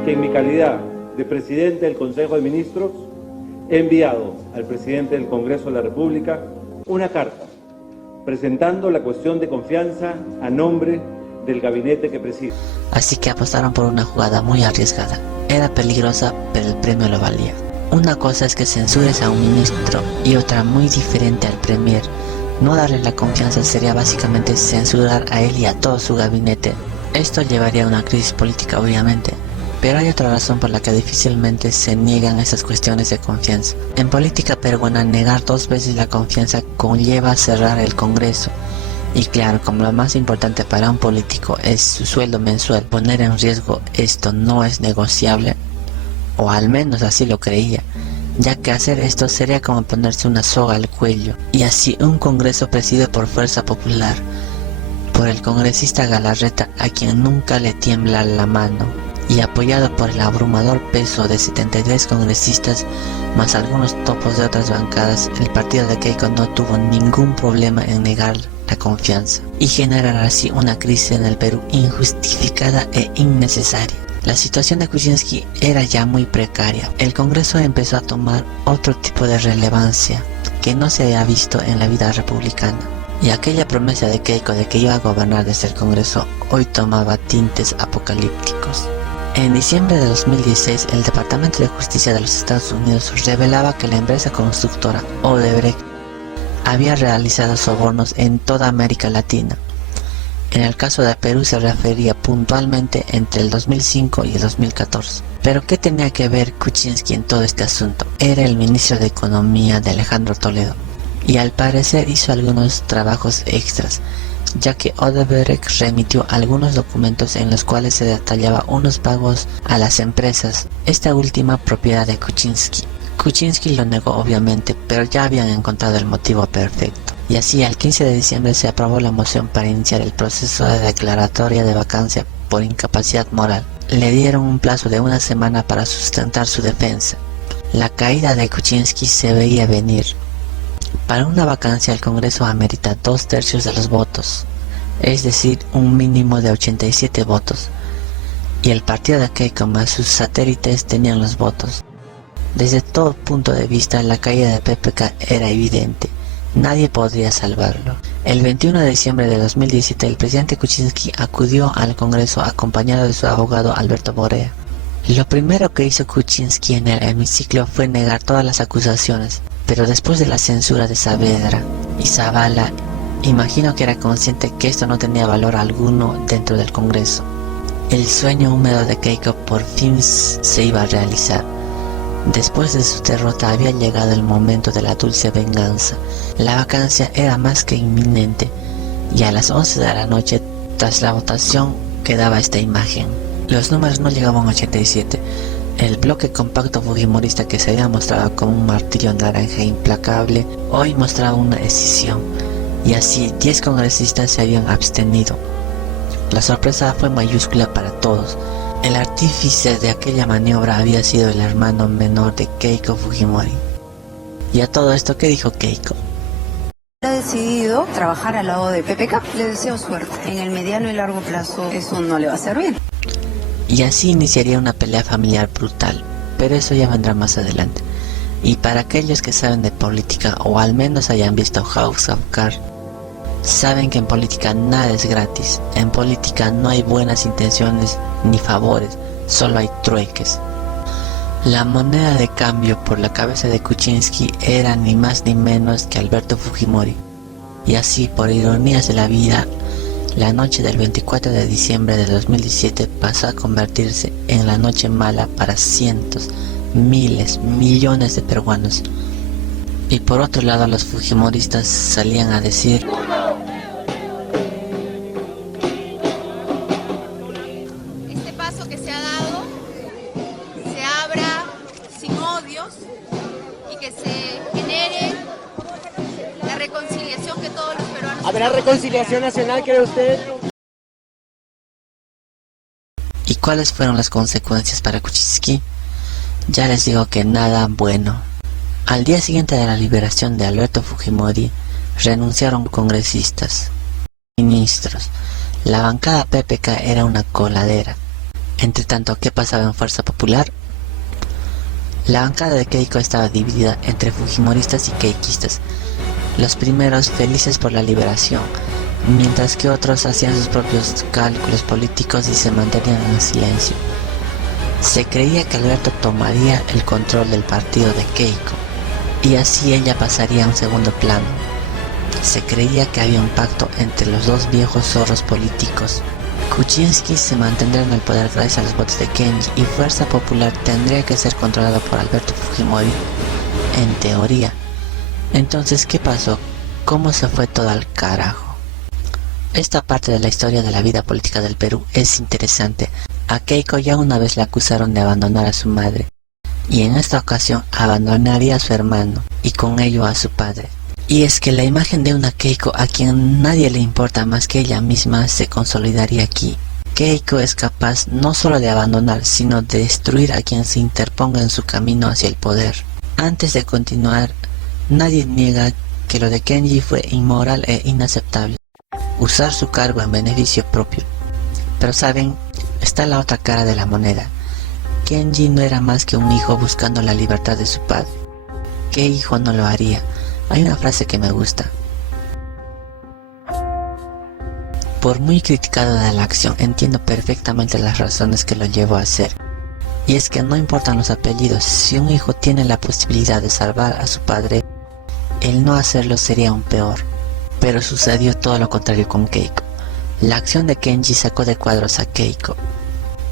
Que en mi calidad de presidente del Consejo de Ministros he enviado al presidente del Congreso de la República una carta presentando la cuestión de confianza a nombre del gabinete que presido. Así que apostaron por una jugada muy arriesgada. Era peligrosa, pero el premio lo valía. Una cosa es que censures a un ministro y otra muy diferente al premier. No darle la confianza sería básicamente censurar a él y a todo su gabinete. Esto llevaría a una crisis política, obviamente. Pero hay otra razón por la que difícilmente se niegan esas cuestiones de confianza. En política peruana, negar 2 veces la confianza conlleva cerrar el Congreso. Y claro, como lo más importante para un político es su sueldo mensual, poner en riesgo esto no es negociable, o al menos así lo creía, ya que hacer esto sería como ponerse una soga al cuello. Y así un Congreso presidido por fuerza popular, por el congresista Galarreta, a quien nunca le tiembla la mano, y apoyado por el abrumador peso de 73 congresistas más algunos topos de otras bancadas, el partido de Keiko no tuvo ningún problema en negar la confianza y generar así una crisis en el Perú injustificada e innecesaria. La situación de Kuczynski era ya muy precaria. El Congreso empezó a tomar otro tipo de relevancia que no se había visto en la vida republicana, y aquella promesa de Keiko de que iba a gobernar desde el Congreso hoy tomaba tintes apocalípticos. En diciembre de 2016, el Departamento de Justicia de los Estados Unidos revelaba que la empresa constructora Odebrecht había realizado sobornos en toda América Latina. En el caso de Perú se refería puntualmente entre el 2005 y el 2014. Pero ¿qué tenía que ver Kuczynski en todo este asunto? Era el ministro de Economía de Alejandro Toledo, y al parecer hizo algunos trabajos extras, ya que Odebrecht remitió algunos documentos en los cuales se detallaba unos pagos a las empresas, esta última propiedad de Kuczynski. Kuczynski lo negó obviamente, pero ya habían encontrado el motivo perfecto. Y así, al 15 de diciembre se aprobó la moción para iniciar el proceso de declaratoria de vacancia por incapacidad moral. Le dieron un plazo de 1 semana para sustentar su defensa. La caída de Kuczynski se veía venir. Para una vacancia el Congreso amerita 2/3 de los votos, es decir, un mínimo de 87 votos, y el partido de Keiko más sus satélites tenían los votos. Desde todo punto de vista, la caída de PPK era evidente, nadie podría salvarlo. El 21 de diciembre de 2017, el presidente Kuczynski acudió al Congreso acompañado de su abogado Alberto Borea. Lo primero que hizo Kuczynski en el hemiciclo fue negar todas las acusaciones, pero después de la censura de Saavedra y Zavala, imagino que era consciente que esto no tenía valor alguno dentro del Congreso. El sueño húmedo de Keiko por fin se iba a realizar. Después de su derrota había llegado el momento de la dulce venganza. La vacancia era más que inminente, y a las 11 de la noche, tras la votación, quedaba esta imagen. Los números no llegaban a 87. El bloque compacto fujimorista, que se había mostrado como un martillo naranja implacable, hoy mostraba una escisión, y así 10 congresistas se habían abstenido. La sorpresa fue mayúscula para todos. El artífice de aquella maniobra había sido el hermano menor de Keiko Fujimori. Y a todo esto, ¿qué dijo Keiko? Ha decidido trabajar al lado de PPK. Le deseo suerte. En el mediano y largo plazo eso no le va a servir. Y así iniciaría una pelea familiar brutal, pero eso ya vendrá más adelante. Y para aquellos que saben de política, o al menos hayan visto House of Cards, saben que en política nada es gratis. En política no hay buenas intenciones ni favores, solo hay trueques. La moneda de cambio por la cabeza de Kuczynski era ni más ni menos que Alberto Fujimori. Y así, por ironías de la vida, la noche del 24 de diciembre de 2017 pasó a convertirse en la noche mala para cientos, miles, millones de peruanos. Y por otro lado, los fujimoristas salían a decir: este paso que se ha dado se abra sin odios y que se genere ¿Habrá reconciliación nacional, cree usted? ¿Y cuáles fueron las consecuencias para Kuczynski? Ya les digo que nada bueno. Al día siguiente de la liberación de Alberto Fujimori, renunciaron congresistas, ministros. La bancada PPK era una coladera. Entre tanto, ¿qué pasaba en Fuerza Popular? La bancada de Keiko estaba dividida entre fujimoristas y keikistas. Los primeros felices por la liberación, mientras que otros hacían sus propios cálculos políticos y se mantenían en silencio. Se creía que Alberto tomaría el control del partido de Keiko, y así ella pasaría a un segundo plano. Se creía que había un pacto entre los dos viejos zorros políticos. Kuczynski se mantendría en el poder gracias a los votos de Kenji, y Fuerza Popular tendría que ser controlado por Alberto Fujimori, en teoría. Entonces, ¿qué pasó? ¿Cómo se fue todo al carajo? Esta parte de la historia de la vida política del Perú es interesante. A Keiko ya una vez la acusaron de abandonar a su madre, y en esta ocasión abandonaría a su hermano, y con ello a su padre. Y es que la imagen de una Keiko a quien nadie le importa más que ella misma se consolidaría aquí. Keiko es capaz no solo de abandonar, sino de destruir a quien se interponga en su camino hacia el poder. Antes de continuar, nadie niega que lo de Kenji fue inmoral e inaceptable. Usar su cargo en beneficio propio. Pero saben, está la otra cara de la moneda. Kenji no era más que un hijo buscando la libertad de su padre. ¿Qué hijo no lo haría? Hay una frase que me gusta. Por muy criticado de la acción, entiendo perfectamente las razones que lo llevó a hacer. Y es que no importan los apellidos, si un hijo tiene la posibilidad de salvar a su padre, el no hacerlo sería aún peor. Pero sucedió todo lo contrario con Keiko. La acción de Kenji sacó de cuadros a Keiko.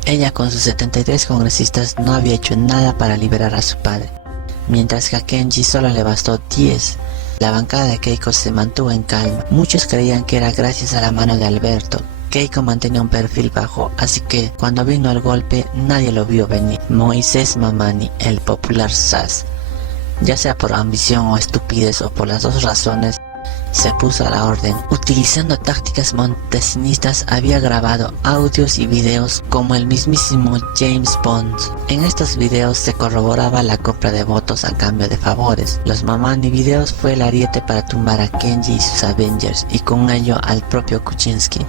Ella con sus 73 congresistas no había hecho nada para liberar a su padre, mientras que a Kenji solo le bastó 10. La bancada de Keiko se mantuvo en calma. Muchos creían que era gracias a la mano de Alberto. Keiko mantenía un perfil bajo, así que cuando vino el golpe nadie lo vio venir. Moisés Mamani, el popular SAS, ya sea por ambición o estupidez o por las dos razones, se puso a la orden. Utilizando tácticas montesinistas había grabado audios y videos como el mismísimo James Bond. En estos videos se corroboraba la compra de votos a cambio de favores. Los Mamani videos fue el ariete para tumbar a Kenji y sus Avengers, y con ello al propio Kuczynski.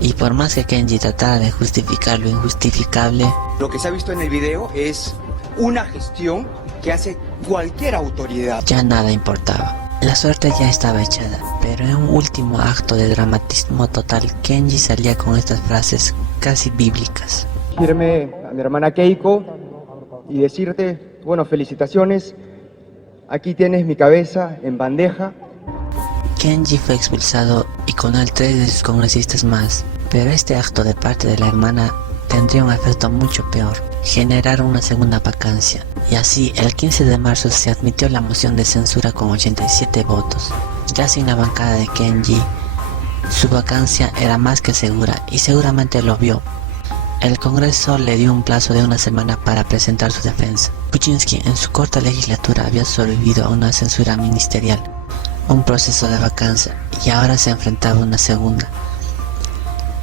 Y por más que Kenji tratara de justificar lo injustificable, Lo que se ha visto en el video es una gestión que hace cualquier autoridad. ya nada importaba. La suerte ya estaba echada, pero en un último acto de dramatismo total, Kenji salía con estas frases casi bíblicas. Irme a mi hermana Keiko y decirte, bueno, felicitaciones, aquí tienes mi cabeza en bandeja. Kenji fue expulsado y con él 3 de sus congresistas más, pero este acto de parte de la hermana tendría un efecto mucho peor: generar una segunda vacancia. Y así, el 15 de marzo se admitió la moción de censura con 87 votos. Ya sin la bancada de Kenji, su vacancia era más que segura, y seguramente lo vio. El Congreso le dio un plazo de 1 semana para presentar su defensa. Kuczynski en su corta legislatura había sobrevivido a una censura ministerial, un proceso de vacancia, y ahora se enfrentaba a una segunda.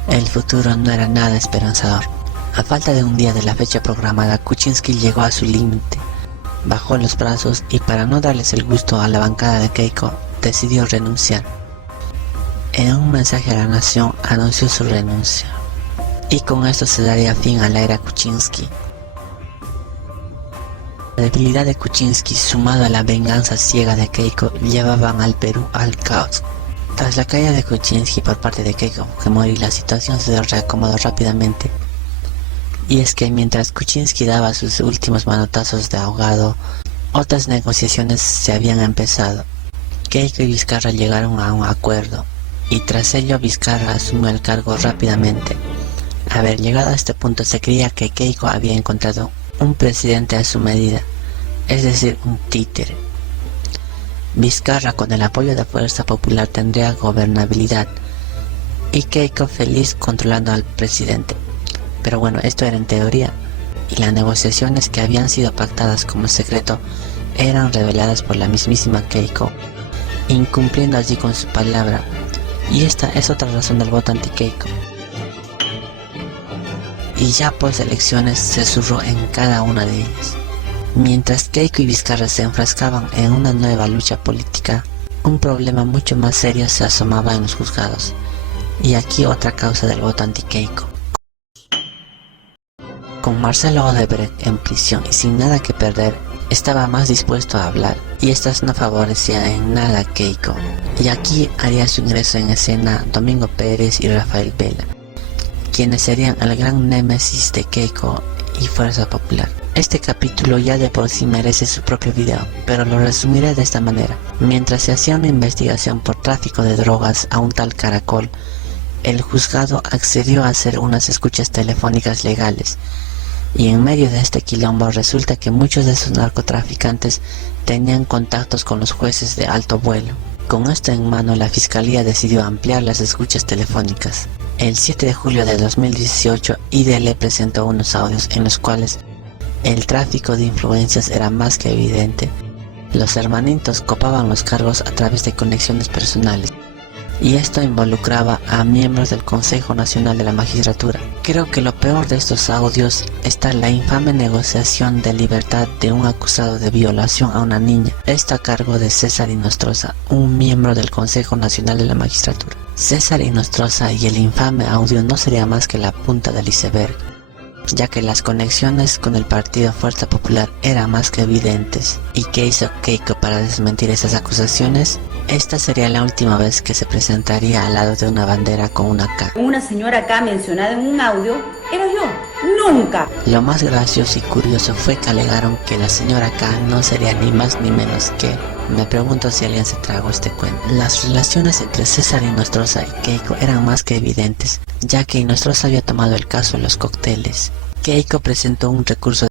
El futuro no era nada esperanzador. A falta de un día de la fecha programada, Kuczynski llegó a su límite. Bajó los brazos y, para no darles el gusto a la bancada de Keiko, decidió renunciar. En un mensaje a la nación anunció su renuncia. Y con esto se daría fin a la era Kuczynski. La debilidad de Kuczynski, sumado a la venganza ciega de Keiko, llevaban al Perú al caos. Tras la caída de Kuczynski por parte de Keiko Fujimori, la situación se reacomodó rápidamente. Y es que mientras Kuczynski daba sus últimos manotazos de ahogado, otras negociaciones se habían empezado. Keiko y Vizcarra llegaron a un acuerdo, y tras ello Vizcarra asumió el cargo rápidamente. Haber llegado a este punto, se creía que Keiko había encontrado un presidente a su medida, es decir, un títere. Vizcarra, con el apoyo de Fuerza Popular, tendría gobernabilidad, y Keiko feliz controlando al presidente. Pero bueno, esto era en teoría, y las negociaciones que habían sido pactadas como secreto eran reveladas por la mismísima Keiko, incumpliendo allí con su palabra. Y esta es otra razón del voto anti-Keiko. Y ya post elecciones se zurró en cada una de ellas. Mientras Keiko y Vizcarra se enfrascaban en una nueva lucha política, un problema mucho más serio se asomaba en los juzgados. Y aquí otra causa del voto anti-Keiko. Con Marcelo Odebrecht en prisión y sin nada que perder, estaba más dispuesto a hablar, y esto no favorecía en nada a Keiko. Y aquí haría su ingreso en escena Domingo Pérez y Rafael Vela, quienes serían el gran némesis de Keiko y Fuerza Popular. Este capítulo ya de por sí merece su propio video, pero lo resumiré de esta manera. Mientras se hacía una investigación por tráfico de drogas a un tal Caracol, el juzgado accedió a hacer unas escuchas telefónicas legales, y en medio de este quilombo resulta que muchos de esos narcotraficantes tenían contactos con los jueces de alto vuelo. Con esto en mano, la fiscalía decidió ampliar las escuchas telefónicas. El 7 de julio de 2018, IDL presentó unos audios en los cuales el tráfico de influencias era más que evidente. Los hermanitos copaban los cargos a través de conexiones personales, y esto involucraba a miembros del Consejo Nacional de la Magistratura. Creo que lo peor de estos audios está la infame negociación de libertad de un acusado de violación a una niña, esto a cargo de César Inostroza, un miembro del Consejo Nacional de la Magistratura. César Inostroza y el infame audio no sería más que la punta del iceberg, ya que las conexiones con el partido Fuerza Popular eran más que evidentes. ¿Y qué hizo Keiko para desmentir esas acusaciones? Esta sería la última vez que se presentaría al lado de una bandera con una K. Una señora acá mencionada en un audio era yo. ¡Nunca! Lo más gracioso y curioso fue que alegaron que la señora K no sería ni más ni menos que... Me pregunto si alguien se tragó este cuento. Las relaciones entre César Inostroza y Keiko eran más que evidentes, ya que Inostroza había tomado el caso en los cócteles. Keiko presentó un recurso,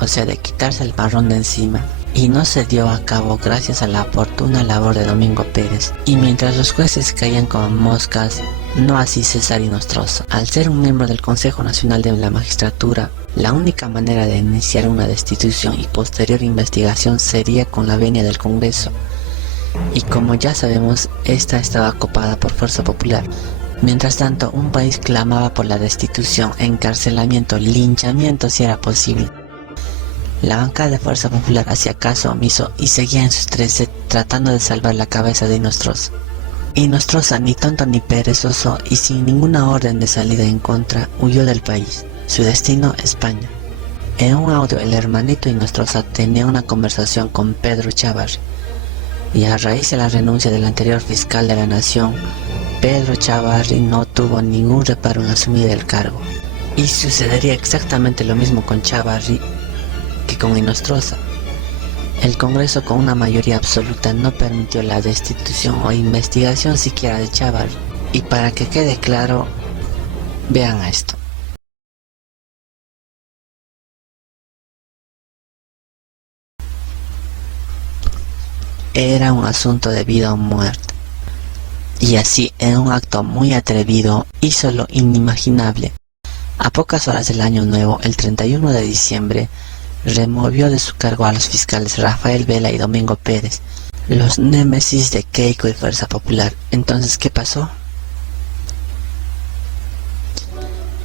de quitarse el marrón de encima, y no se dio a cabo gracias a la oportuna labor de Domingo Pérez. Y mientras los jueces caían como moscas, no así César Inostroza. Al ser un miembro del Consejo Nacional de la Magistratura, la única manera de iniciar una destitución y posterior investigación sería con la venia del Congreso. Y como ya sabemos, esta estaba copada por Fuerza Popular. Mientras tanto, un país clamaba por la destitución, encarcelamiento, linchamiento si era posible. La bancada de Fuerza Popular hacía caso omiso y seguía en sus 13 tratando de salvar la cabeza de Inostroza. Inostroza, ni tonto ni perezoso y sin ninguna orden de salida en contra, huyó del país. Su destino, España. En un audio, el hermanito Inostroza tenía una conversación con Pedro Chávarri, y a raíz de la renuncia del anterior fiscal de la nación, Pedro Chávarri no tuvo ningún reparo en asumir el cargo. Y sucedería exactamente lo mismo con Chávarri que con Inostroza. El Congreso, con una mayoría absoluta, no permitió la destitución o investigación siquiera de Chávarri. Y para que quede claro, vean esto. Era un asunto de vida o muerte. Y así, en un acto muy atrevido, hizo lo inimaginable. A pocas horas del año nuevo, el 31 de diciembre, removió de su cargo a los fiscales Rafael Vela y Domingo Pérez, los némesis de Keiko y Fuerza Popular. Entonces, ¿qué pasó?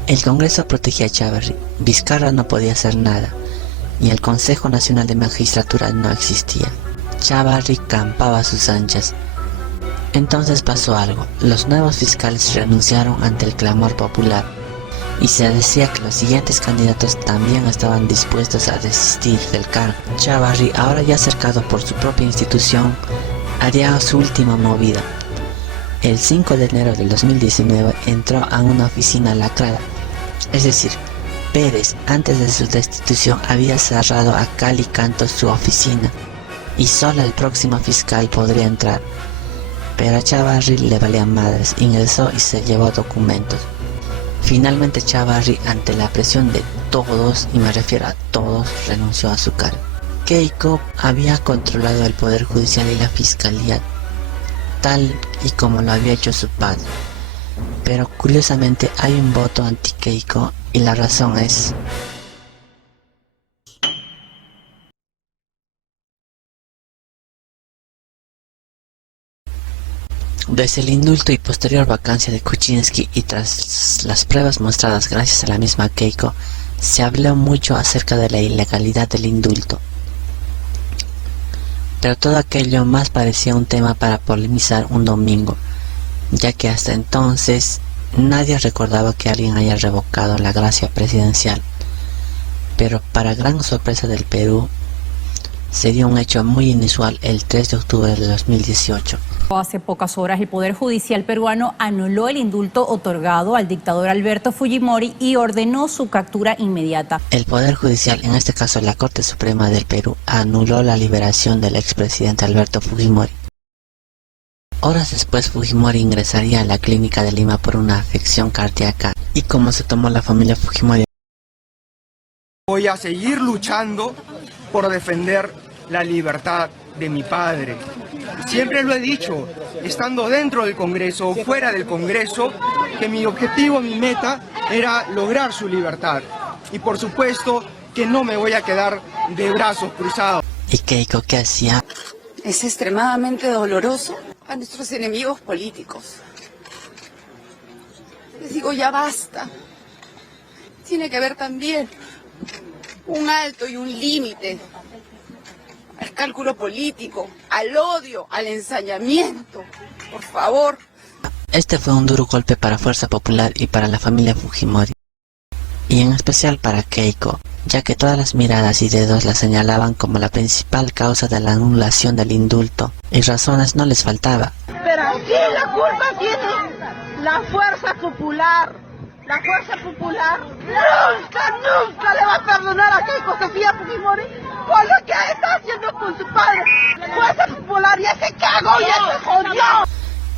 El Congreso protegía a Chávarri, Vizcarra no podía hacer nada, y el Consejo Nacional de Magistratura no existía. Chávarri campaba a sus anchas. Entonces pasó algo. Los nuevos fiscales renunciaron ante el clamor popular, y se decía que los siguientes candidatos también estaban dispuestos a desistir del cargo. Chávarri, ahora ya cercado por su propia institución, haría su última movida. El 5 de enero del 2019 entró a una oficina lacrada. Es decir, Pérez, antes de su destitución, había cerrado a cal y canto su oficina, y solo el próximo fiscal podría entrar. Pero a Chávarri le valían madres, ingresó y se llevó documentos. Finalmente Chávarri, ante la presión de todos, y me refiero a todos, renunció a su cargo. Keiko había controlado el Poder Judicial y la Fiscalía, tal y como lo había hecho su padre. Pero curiosamente hay un voto anti-Keiko, y la razón es... Desde el indulto y posterior vacancia de Kuczynski y tras las pruebas mostradas gracias a la misma Keiko, se habló mucho acerca de la ilegalidad del indulto. Pero todo aquello más parecía un tema para polemizar un domingo, ya que hasta entonces nadie recordaba que alguien haya revocado la gracia presidencial. Pero para gran sorpresa del Perú, se dio un hecho muy inusual el 3 de octubre de 2018. Hace pocas horas el Poder Judicial peruano anuló el indulto otorgado al dictador Alberto Fujimori y ordenó su captura inmediata. El Poder Judicial, en este caso la Corte Suprema del Perú, anuló la liberación del expresidente Alberto Fujimori. Horas después, Fujimori ingresaría a la clínica de Lima por una afección cardíaca. ¿Y cómo se tomó la familia Fujimori? Voy a seguir luchando por defender la libertad de mi padre. Siempre lo he dicho, estando dentro del Congreso o fuera del Congreso, que mi objetivo, mi meta, era lograr su libertad. Y por supuesto que no me voy a quedar de brazos cruzados. ¿Y Keiko qué hacía? Es extremadamente doloroso a nuestros enemigos políticos. Les digo, ya basta. Tiene que haber también un alto y un límite al cálculo político, al odio, al ensañamiento. Por favor. Este fue un duro golpe para Fuerza Popular y para la familia Fujimori, y en especial para Keiko, ya que todas las miradas y dedos la señalaban como la principal causa de la anulación del indulto, y razones no les faltaba. Pero aquí la culpa tiene la Fuerza Popular. La Fuerza Popular nunca le va a perdonar a Keiko Sofía Fujimori por lo que está haciendo con su padre. La Fuerza Popular ya se cagó, ya se jodió.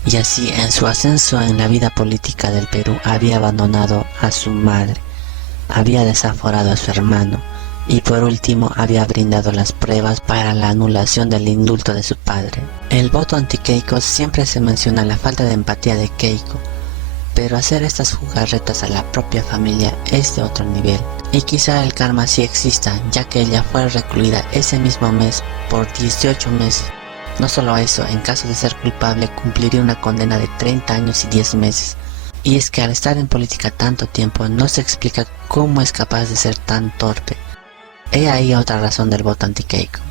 Y así, en su ascenso en la vida política del Perú, había abandonado a su madre, había desaforado a su hermano y por último había brindado las pruebas para la anulación del indulto de su padre. El voto anti-Keiko siempre se menciona la falta de empatía de Keiko, pero hacer estas jugarretas a la propia familia es de otro nivel. Y quizá el karma sí exista, ya que ella fue recluida ese mismo mes por 18 meses. No solo eso, en caso de ser culpable cumpliría una condena de 30 años y 10 meses. Y es que al estar en política tanto tiempo no se explica cómo es capaz de ser tan torpe. He ahí otra razón del voto anti-Keiko.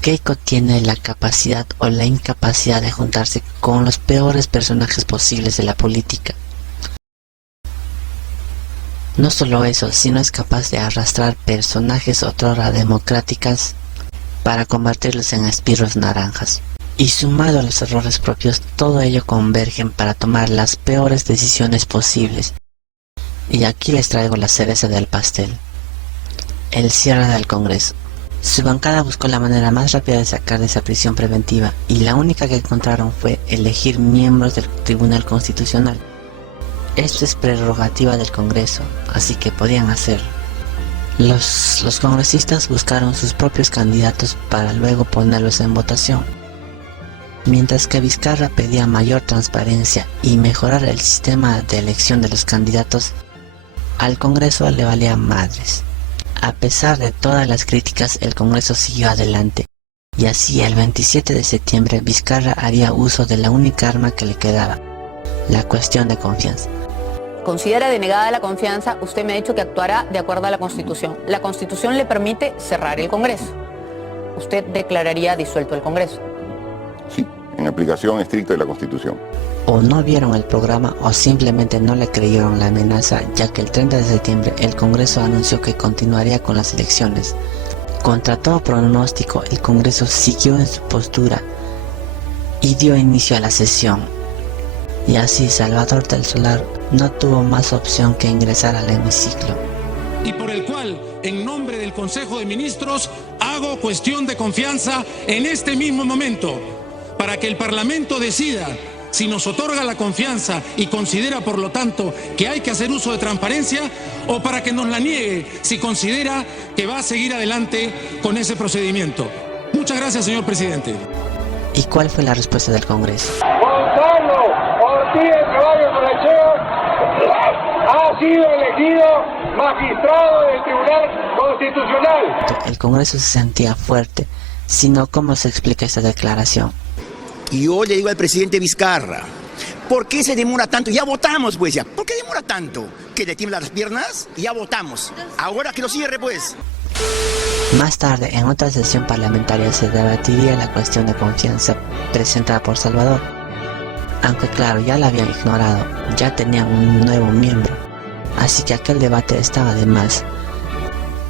Keiko tiene la capacidad o la incapacidad de juntarse con los peores personajes posibles de la política. No solo eso, sino es capaz de arrastrar personajes otrora democráticas para convertirlos en espirros naranjas. Y sumado a los errores propios, todo ello convergen para tomar las peores decisiones posibles. Y aquí les traigo la cereza del pastel: el cierre del Congreso. Su bancada buscó la manera más rápida de sacar de esa prisión preventiva y la única que encontraron fue elegir miembros del Tribunal Constitucional. Esto es prerrogativa del Congreso, así que podían hacerlo. Los congresistas buscaron sus propios candidatos para luego ponerlos en votación. Mientras que Vizcarra pedía mayor transparencia y mejorar el sistema de elección de los candidatos, al Congreso le valía madres. A pesar de todas las críticas, el Congreso siguió adelante, y así el 27 de septiembre Vizcarra haría uso de la única arma que le quedaba: la cuestión de confianza. Considera denegada la confianza, usted me ha dicho que actuará de acuerdo a la Constitución. La Constitución le permite cerrar el Congreso. Usted declararía disuelto el Congreso. Sí, en aplicación estricta de la Constitución. O no vieron el programa o simplemente no le creyeron la amenaza, ya que el 30 de septiembre el Congreso anunció que continuaría con las elecciones. Contra todo pronóstico, el Congreso siguió en su postura y dio inicio a la sesión. Y así Salvador del Solar no tuvo más opción que ingresar al hemiciclo. Y por el cual, en nombre del Consejo de Ministros, hago cuestión de confianza en este mismo momento, para que el Parlamento decida si nos otorga la confianza y considera, por lo tanto, que hay que hacer uso de transparencia, o para que nos la niegue si considera que va a seguir adelante con ese procedimiento. Muchas gracias, señor presidente. ¿Y cuál fue la respuesta del Congreso? Gonzalo Ortiz Caballo Colacheo. ha sido elegido magistrado del Tribunal Constitucional. El Congreso se sentía fuerte, sino ¿cómo se explica esta declaración? Y yo le digo al presidente Vizcarra, ¿por qué se demora tanto? Ya votamos, pues ya. ¿Por qué demora tanto? ¿Que le tiemblan las piernas? Ya votamos. Ahora que lo cierre, pues. Más tarde, en otra sesión parlamentaria se debatiría la cuestión de confianza presentada por Salvador. Aunque claro, ya la habían ignorado, ya tenían un nuevo miembro, así que aquel debate estaba de más.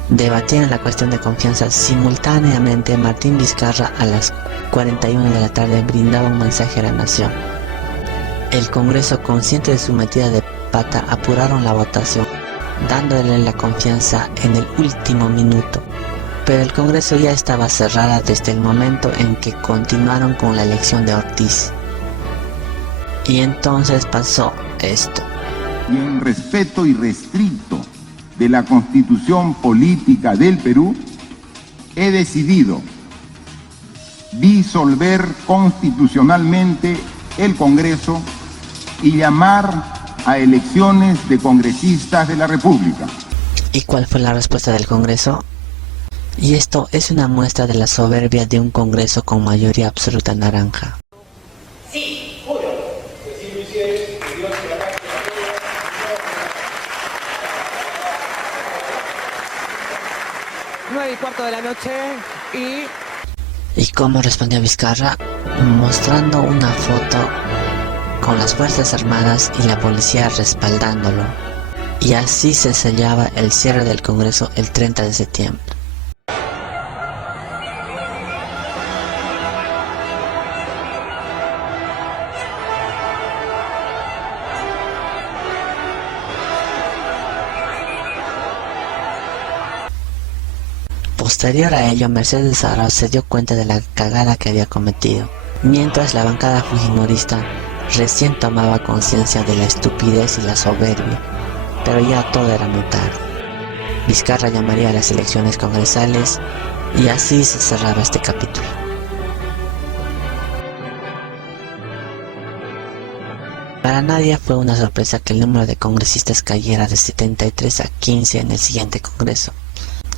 Debatían la cuestión de confianza simultáneamente. Martín Vizcarra a las 41 de la tarde brindaba un mensaje a la nación. El Congreso, consciente de su metida de pata, apuraron la votación, dándole la confianza en el último minuto. Pero el Congreso ya estaba cerrada desde el momento en que continuaron con la elección de Ortiz. Y entonces pasó esto. Y en respeto irrestricto de la Constitución Política del Perú, he decidido disolver constitucionalmente el Congreso y llamar a elecciones de congresistas de la República. ¿Y cuál fue la respuesta del Congreso? Y esto es una muestra de la soberbia de un Congreso con mayoría absoluta naranja. Sí, juro. Si así lo hicieres, Dios te hará que la 9:15 de la noche ¿Y cómo respondió Vizcarra? Mostrando una foto con las Fuerzas Armadas y la policía respaldándolo. Y así se sellaba el cierre del Congreso el 30 de septiembre. Posterior a ello, Mercedes Arauz se dio cuenta de la cagada que había cometido, mientras la bancada fujimorista recién tomaba conciencia de la estupidez y la soberbia, pero ya todo era muy tarde. Vizcarra llamaría a las elecciones congresales y así se cerraba este capítulo. Para nadie fue una sorpresa que el número de congresistas cayera de 73 a 15 en el siguiente congreso.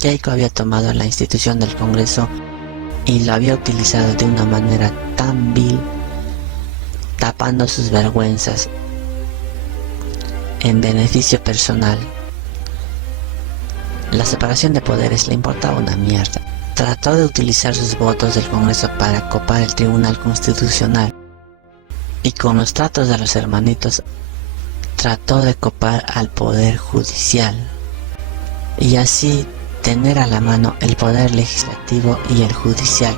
Keiko había tomado la institución del Congreso y lo había utilizado de una manera tan vil, tapando sus vergüenzas en beneficio personal. La separación de poderes le importaba una mierda. Trató de utilizar sus votos del Congreso para copar el Tribunal Constitucional y con los tratos de los hermanitos trató de copar al Poder Judicial y así tener a la mano el poder legislativo y el judicial,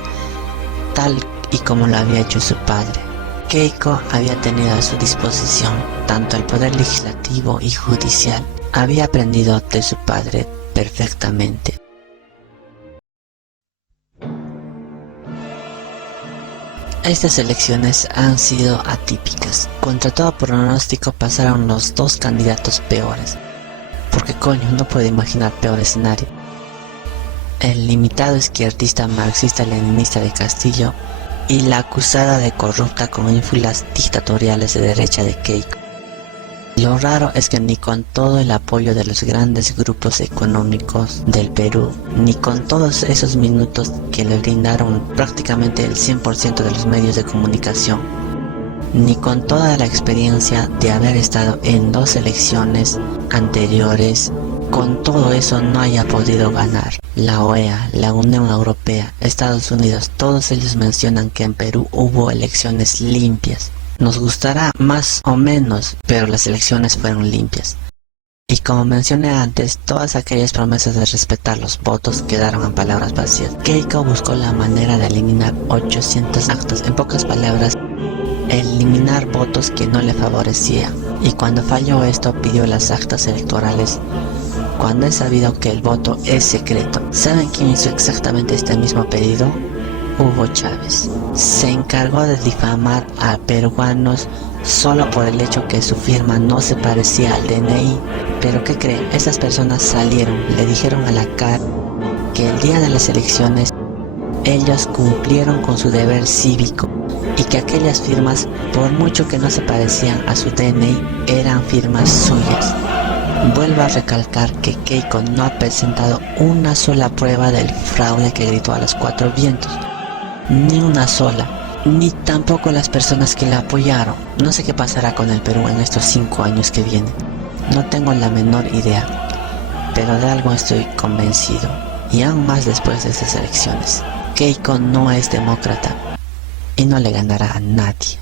tal y como lo había hecho su padre. Keiko había tenido a su disposición tanto el poder legislativo y judicial. Había aprendido de su padre perfectamente. Estas elecciones han sido atípicas. Contra todo pronóstico pasaron los dos candidatos peores. Porque coño, no puedo imaginar peor escenario. El limitado izquierdista marxista-leninista de Castillo y la acusada de corrupta con ínfulas dictatoriales de derecha de Keiko. Lo raro es que ni con todo el apoyo de los grandes grupos económicos del Perú, ni con todos esos minutos que le brindaron prácticamente el 100% de los medios de comunicación, ni con toda la experiencia de haber estado en dos elecciones anteriores, con todo eso no haya podido ganar. La OEA, la Unión Europea, Estados Unidos, todos ellos mencionan que en Perú hubo elecciones limpias. Nos gustará más o menos, pero las elecciones fueron limpias. Y como mencioné antes, todas aquellas promesas de respetar los votos quedaron en palabras vacías. Keiko buscó la manera de eliminar 800 actos, en pocas palabras, eliminar votos que no le favorecían. Y cuando falló esto, pidió las actas electorales, cuando es sabido que el voto es secreto. ¿Saben quién hizo exactamente este mismo pedido? Hugo Chávez. Se encargó de difamar a peruanos solo por el hecho que su firma no se parecía al DNI. Pero ¿qué creen? Esas personas salieron, le dijeron a la cara que el día de las elecciones ellos cumplieron con su deber cívico y que aquellas firmas, por mucho que no se parecían a su DNI, eran firmas suyas. Vuelvo a recalcar que Keiko no ha presentado una sola prueba del fraude que gritó a los cuatro vientos. Ni una sola. Ni tampoco las personas que la apoyaron. No sé qué pasará con el Perú en estos 5 años que vienen. No tengo la menor idea. Pero de algo estoy convencido. Y aún más después de esas elecciones. Keiko no es demócrata. Y no le ganará a nadie.